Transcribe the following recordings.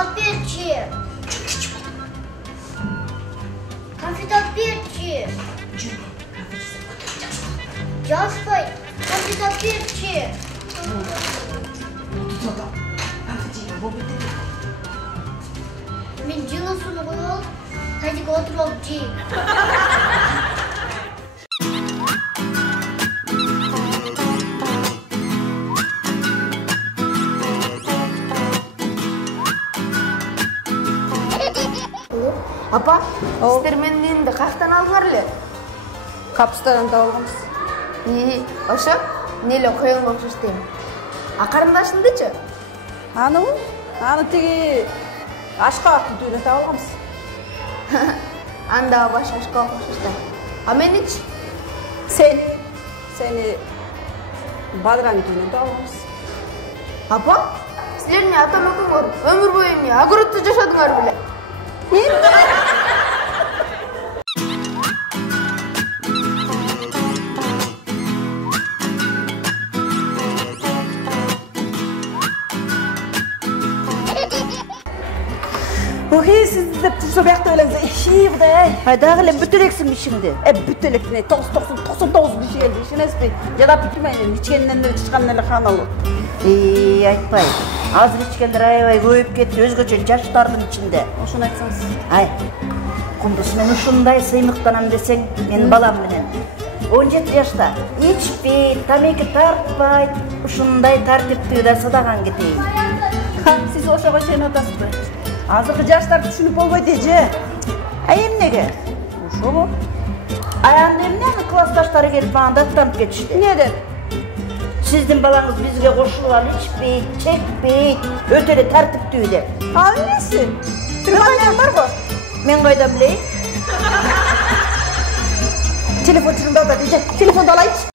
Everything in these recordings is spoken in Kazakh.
алып берчи. Конфет алып берчи. Жазбай. Конфет алып берчи. Мен жылысыны қойып алып, тазиге отырып алып жеймін. Апа, сіздер менің үйімді қаяқтан алдыңар эле? Капустадан да алғанбыз. Ошо, неле коюнга окшош дейм. А карындашыңдычы? Аны тиги ашка аттын түйүнөн таап алганбыз. Анда баш ашка окшош да. А меничи? Сени Бадыраңдын түйүнөн таап алганбыз. Апа, силер эмне ата-энеңер өмүр бою эмне огороддо жашадыңар беле? Охи, сіз деп тұрса бияқта өлеңіз, Құдай. Дагы эле бүт элексиң ишиңди. Бүт электине 99 биши келди, ишенесизби? Жадап бүтмөйүн, ичкенден эле чычкандан эле каналуу. Айтпай. Азыр ичкендер аябай көбөйүп кетти, өзгөчө жаштардын ичинде. Ошону айтсаңыз. Кундуз, мен ушундай сыймыктанам десең, мен балам менен 17 жашта ичпей, тамеки тартпай, ушундай тартиптүү садаган кетейин. Сиз ошого ишенип атасызбы? Азыркы жаштар түшүнүп болбойт эже. Эмнеге? Ошого. Анда эмне классташтары келип мага даттанып кетишти. Эмне деп? Сиздин балаңыз бизге кошулуп алып ичпейт, чекпейт, өтө эле тартиптүү деп. Ал эмеси? Телефон барбы? Мен кайдан билейин? Телефон чурунда атат эже. Телефонду алайынчы.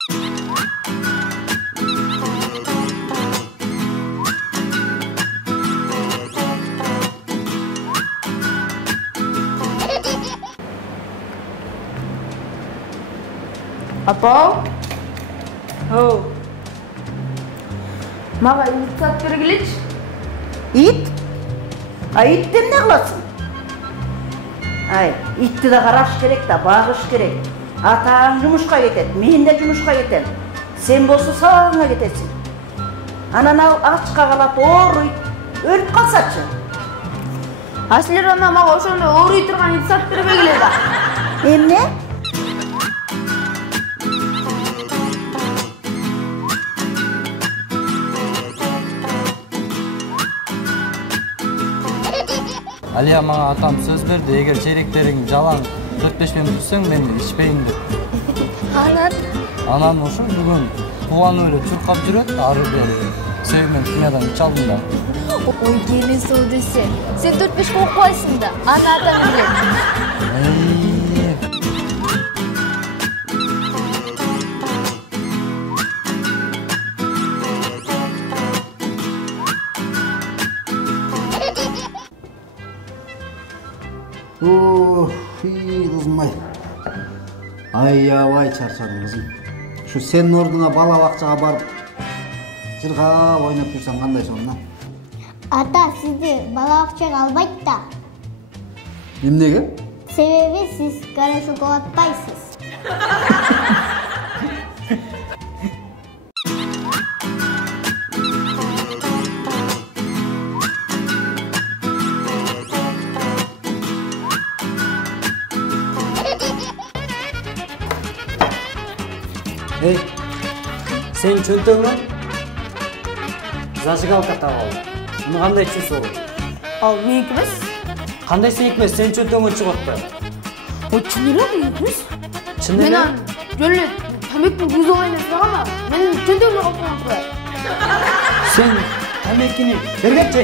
Апа? Мага ит сатып бергилечи. Ит? Итти эмне кыласың? Итти да караш керек да, багыш керек. Атаң жумушка кетет, мен да жумушка кетем. Сен болсо сабагыңа кетесиң. Анан ал ачка калат, ооруйт, өлүп калсачы. А силер ана мага ошондой ооруй турган ит сатып бербегиле да. Эмне? Алия мага атам сөз берди, эгер черектериң жалаң 4-5 минут жүрсөң, мен ичпейм деп. Анан ошо бүгүн кубанып эле чуркап жүрөт, ары бери. Себебин химиядан ич алдым да. Ой, келин сол десе. Сен 4-5 окубайсың да, аны атам билет. Кызым-ай. Аябай чарчадым кызым. Şu senin ордуңа бала бакчага барып жыргап ойноп жүрсөң кандай сонун? Ата, сизди бала бакчага албайт да. Эмнеге? Себеби сиз гараж окуп Эй, сен чөнтөңөн зажигалка таап ал. Муну кандай чувство болот? Ал меники эмес. Кандай сеники эмес, сен чөнтөңөн чыгып атпайбы? Ой, чын эле меники эмес. Чын эле? Мен жөн эле тамектин көз оңайын сұрағана, мен чөнтөгүмө калып турат. Сен тамекини бергечи.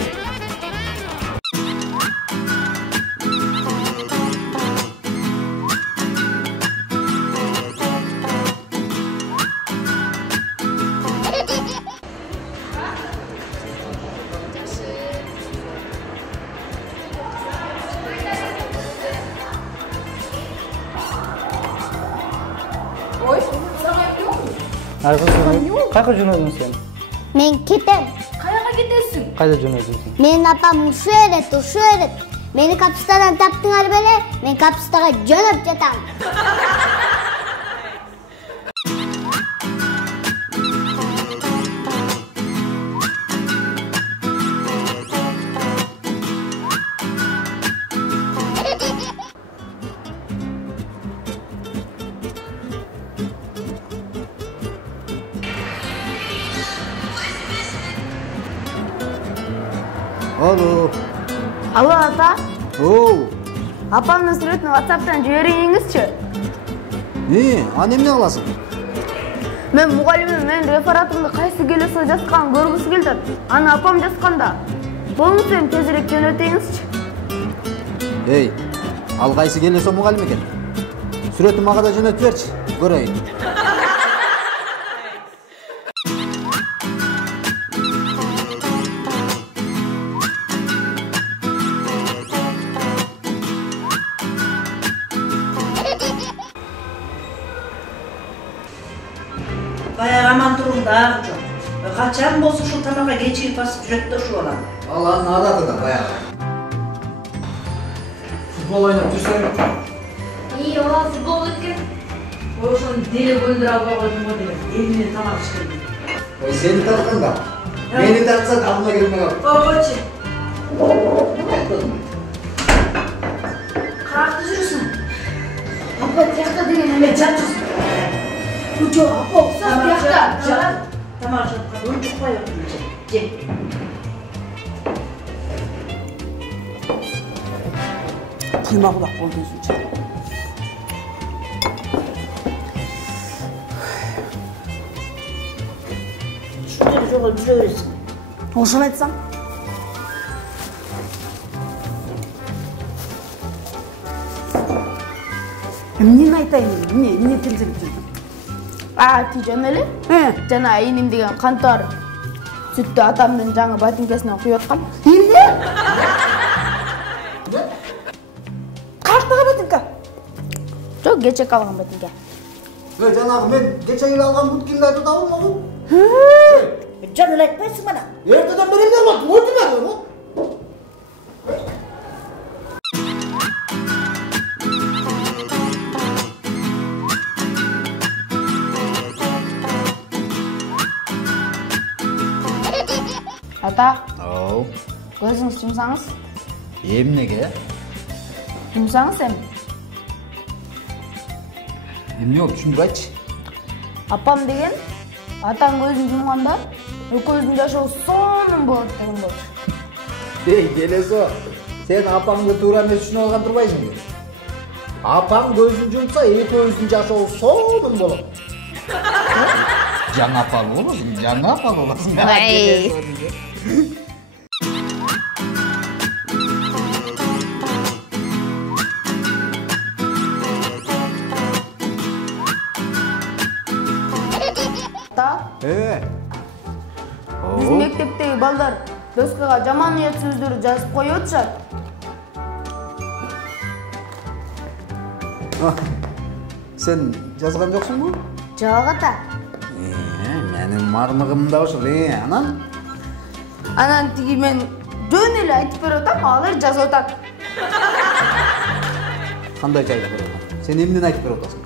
Кайка жөнөдүң сен? Мен кетем. Каяга кетесің? Кайда жөнөтөсүң? Менин апам ушу эрет. Мени капустадан таптыңар беле? Мен капустага жөнөп жатам. Алло, ата. Оу. Апамдын сүрөтүн WhatsApp'тан жибериңизчи. Аны эмне кыласың? Мен мугалимим менин рефератымды кайсы келесі жазганын көргүсү келди. Аны апам жазганда. Болмосо эми тезирээк жөнөтөңүзчү. Эй, ал кайсы келесо мугалим экен? Сүрөтүн мага да жөнөтүп берчи, көрөйүн. Баягы аман туруң дагы жок. Качан болсо ушул тамакка кечигип басып жүрөт да ушул балам. Ал анын адаты да баягы. Футбол ойноп жүрсөң? Ооба, футбол экен. Ошону деле көндүрө албай койдум го деле. Элине тамак ишкенде. Ой, сени тартканда. Мени тартса алдына келмей калып. Койчу. Каякта жүрөсүң? Апа, тиякта деген эме жатырсың. Жо, апа, оксап тиякта. Тамак жатканда унчукпай отур. Же. Кuyma kulak oldu özünce. Şurada şöyle düzüyorsun. Hoşuna etsem? Emniyeni aytayım, ne temizleyip жүрдүм? Тижан эле? Жана иним деген кантар сүттү атамдын жаңы ботинкесинен куюп аткам. Эмне? Каяктагы ботинка? Жок, кечек алган ботинке. Жанагы мен кече эле алган буткимди айтып атабылмабы? Can эле айтпайсың мана. Эртеден бери эмне болду? Отума. Ата, Оу. көзүңүз жумсаңыз? Эмнеге? Жумсаңыз эми. Эмне болуп түшүндүр айтчы. Апам деген атаң көзүн жумганда экөөбүздүн жашоо сонун болот деген болчу. Эй, келесо. Сен апаңды туура эмес түшүнүп алган турбайсыңбы? Апаң көзүн жумса, экөөбүздүн жашоо сонун болот. Жаңа апаң болосуң, жаңа апаң болосуң. Ата, биз мектептеги балдар доскага жаман ниет сөздөрү жазып коюп атышат. Сен жазган жоксуңбу? Жок ата. Менин мармыгым да ушул, анан? Анан тиги мен жөн эле айтып берип атам, алар жазып атат. Кандай айтып берип атам? Сен эмнени айтып берип атасың?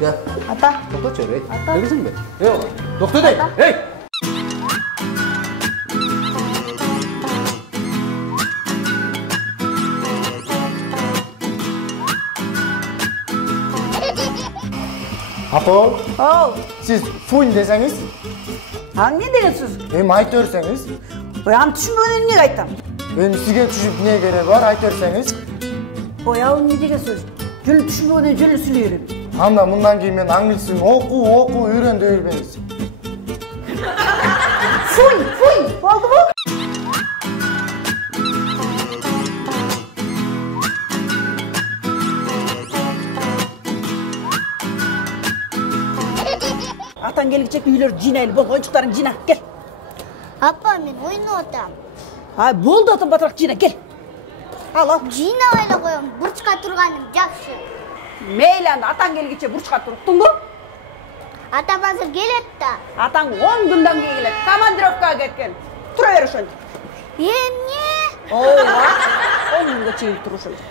Я, Ата, токточу, эй. Ата. Келесиңби? Токто дейт. Эй! Апа, оу, siz full deseniz, Аң не деген сөз? hem ayt örseniz, Ой, аны түшүнбөгөн эмнеге айтам? hem sizge düşüp ne göre var ayt örseniz, Ой, ал не деген сөз? Жөн түшүнбөгөндөн жөн сүйлөй берем. anda bundan keyin men anglısın oku öğren de öğreniriz. Фуй, болдубу? Атаң келгичек үйлөрдү жыйнайлы, бол, оюнчуктарыңды жыйна, кел. Апа, мен ойноп атам. Ай, болду атам батыраак жыйна, кел. Ал. Жыйнабай эле коем, бурчка турганым жакшы. Мейли анда атаң келгиче бурчка туруктуңбу? Атам азыр келет да. Атаң 10 күндөн кийин келет, командировкага кеткен. tura ver ошентип. Эмне? Ооба. 10 миңге чейин тур ошентип.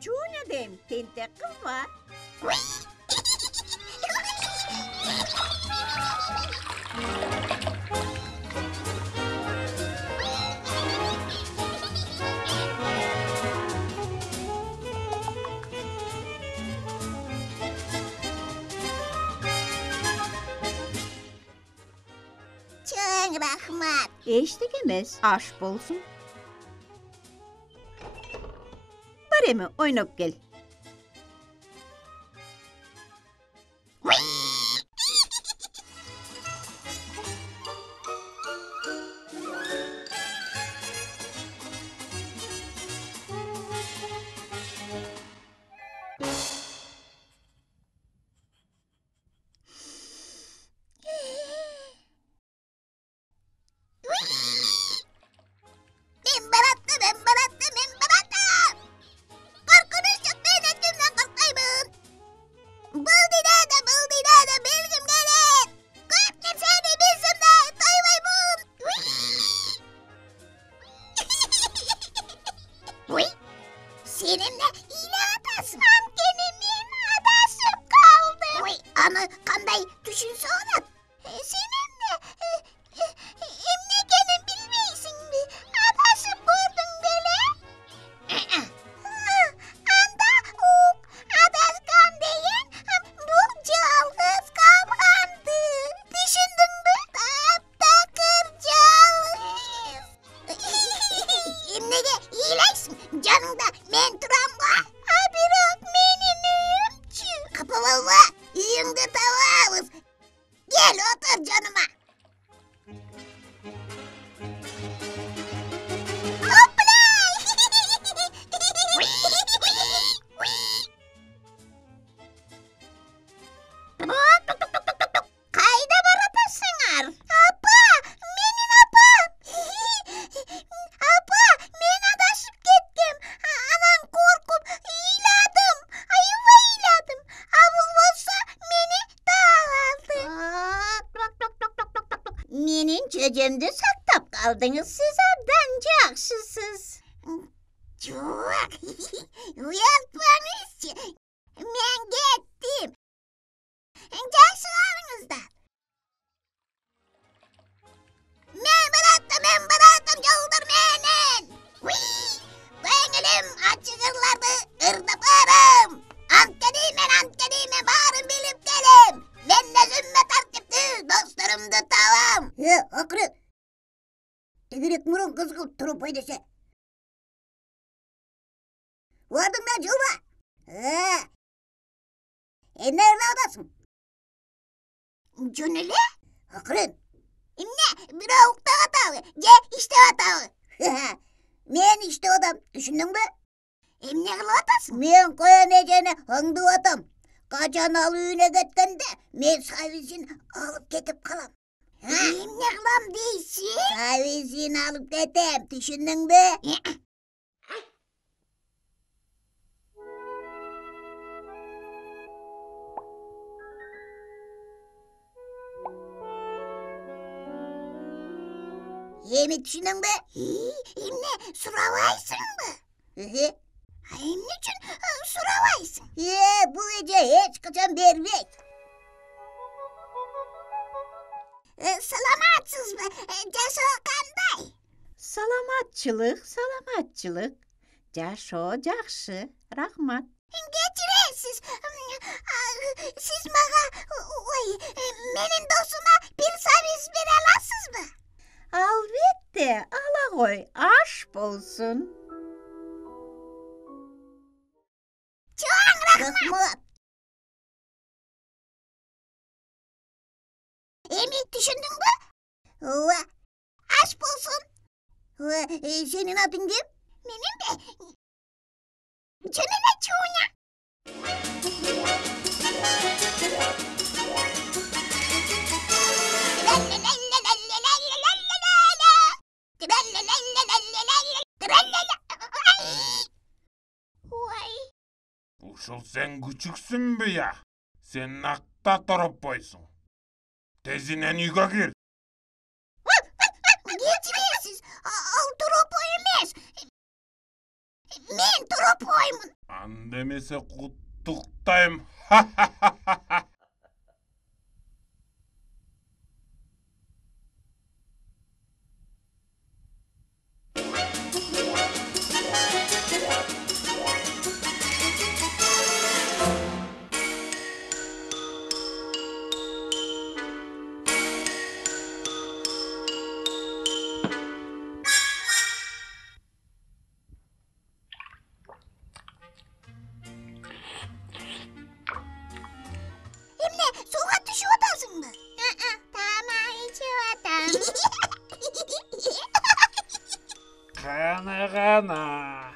Чуня дейм, тентек кыз бар. Чоң рахмат. Eşlik emez, aş bolsun. Var emi, oynap gel. Seninle iğne adasın. Antenimin adası kaldı. Ana kanday düşünse ona. Seninle emnekenin bilmeysin mi? Adası buldun böyle. Anda adas kandayin bu calgız kalkandı. Düşündün mü? Taptakır calgız. Emneke iyileşsin canında. Men turam var. Biroq menin uyumçu. Kapıvalva, uyumda tavağız. Gel otur canıma. Hopla! Kayda baratasınlar. Apa, menin apam. Apa, men adasıp kettim. Anan korkup iyladım. Ayıva iyladım. Abul bolsa meni dağıldı. Menin çocuğumda saktap kaldınız siz abdancaksısız. Çok. Uyaltmanız. Men gittim. Caksılarınızda. Men bıraktım yoldur menin. Ko'nglim achig'irlardi irdiparim. Antenimen barim bilib kelim. Men zimma tartibdi do'stlarimni tavam. Akri. Tegirek murun qizg'ib turib o'ydasa. Vardingdan Juba. Nerede odasın? Cüneli? Akrin. Ne? Bir avukta hatalı. İşte hatalı. Men işte odam. Düşündün mü? Ne kılıp atasın? Men koyan ecene hangi adam. Kaçan al üyüne getkende men savisin alıp ketip kalam. Ne kılam deysin? Savisin alıp ketem. Düşündün mü? Yemi düşündün mü? Ne? Suravaysın mı? Ne için suravaysın? Bu gece hiç kaçan bermek. Salamatsız mı? Ceso kanday. Salamatçılık. Жашоо жакшы, рахмат. Geçiresiz. Siz bana benim dostuma bir servis bere alasınız mı? Albatta, ala koy, aş bolsun. Çok rahmat. Emi düşündün mü? Aşk olsun. Senin adın kim? Benim de. Canına çoğuna. Ушул sen küçüksün mü ya? Sen nakta torup boysun. Tezinen uyga gir. Geçiresiz. Al tropo emez. Men tropoymun. An demese kuttuktayım. Emne suğa düşüyotasın mı? Tamam içiyotam. Kana.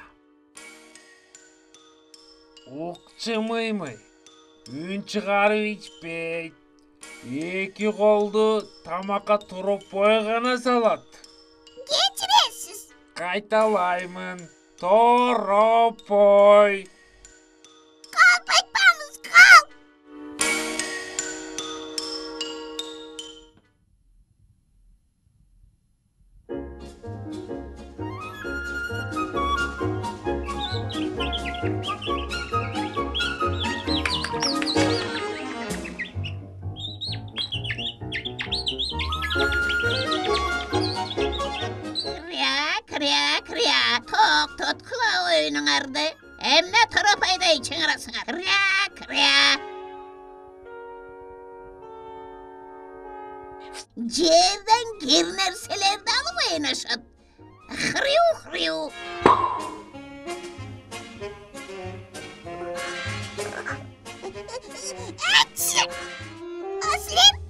Ukçımıymy? Ün çıgarıp içpey. Eki koldu tamaka turup boygana salat. Geçiresiz. Kaytalayımın. Toropoy. Kal bekbamız kal. Kriya, tok tutkula oyunun ardı. Emne toropayda için arasına. Kriya. Cerden girnerselerde alımayın aşat. Hriyu. Açı. Aslim.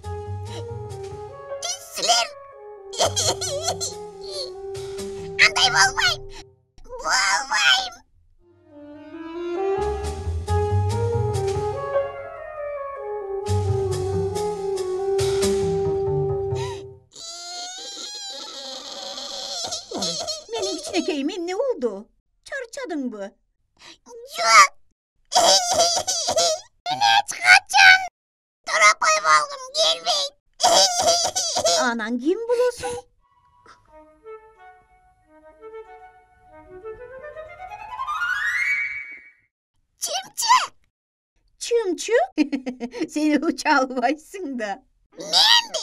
Anday olmayayım. Benim içinekeyime ne oldu? Çarçadın bu. Yok. Ne çıkacaksın? Tarakoy oldum gelmeyin. Anan kim bulursun? Çımçık? Seni uçalvaysın da. Mendi.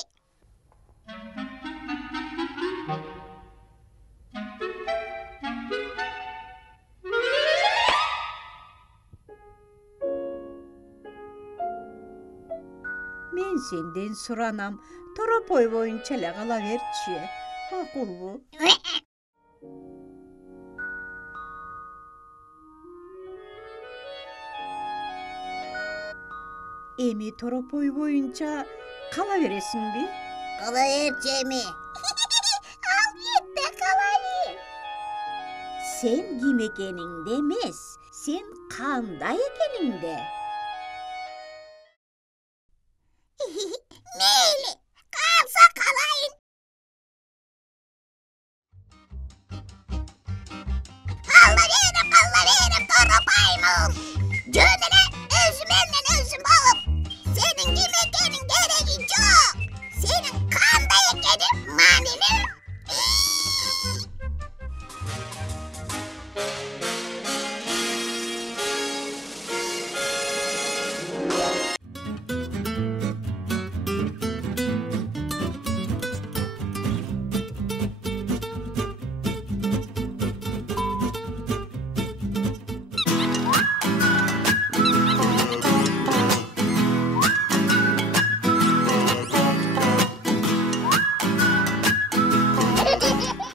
Men senden soranam, toropoy boyunça kalaverçi. Makul bu. Emi toropoy boyunca kalaveresin bir. Kalavereceğimi. Albiyetle kalayım. Sen gimekenin demez, sen kanda ekenin de. Meyli. Kalsa kalayın. Kallaverim toropayım. Cönele özüm elinden özüm alıp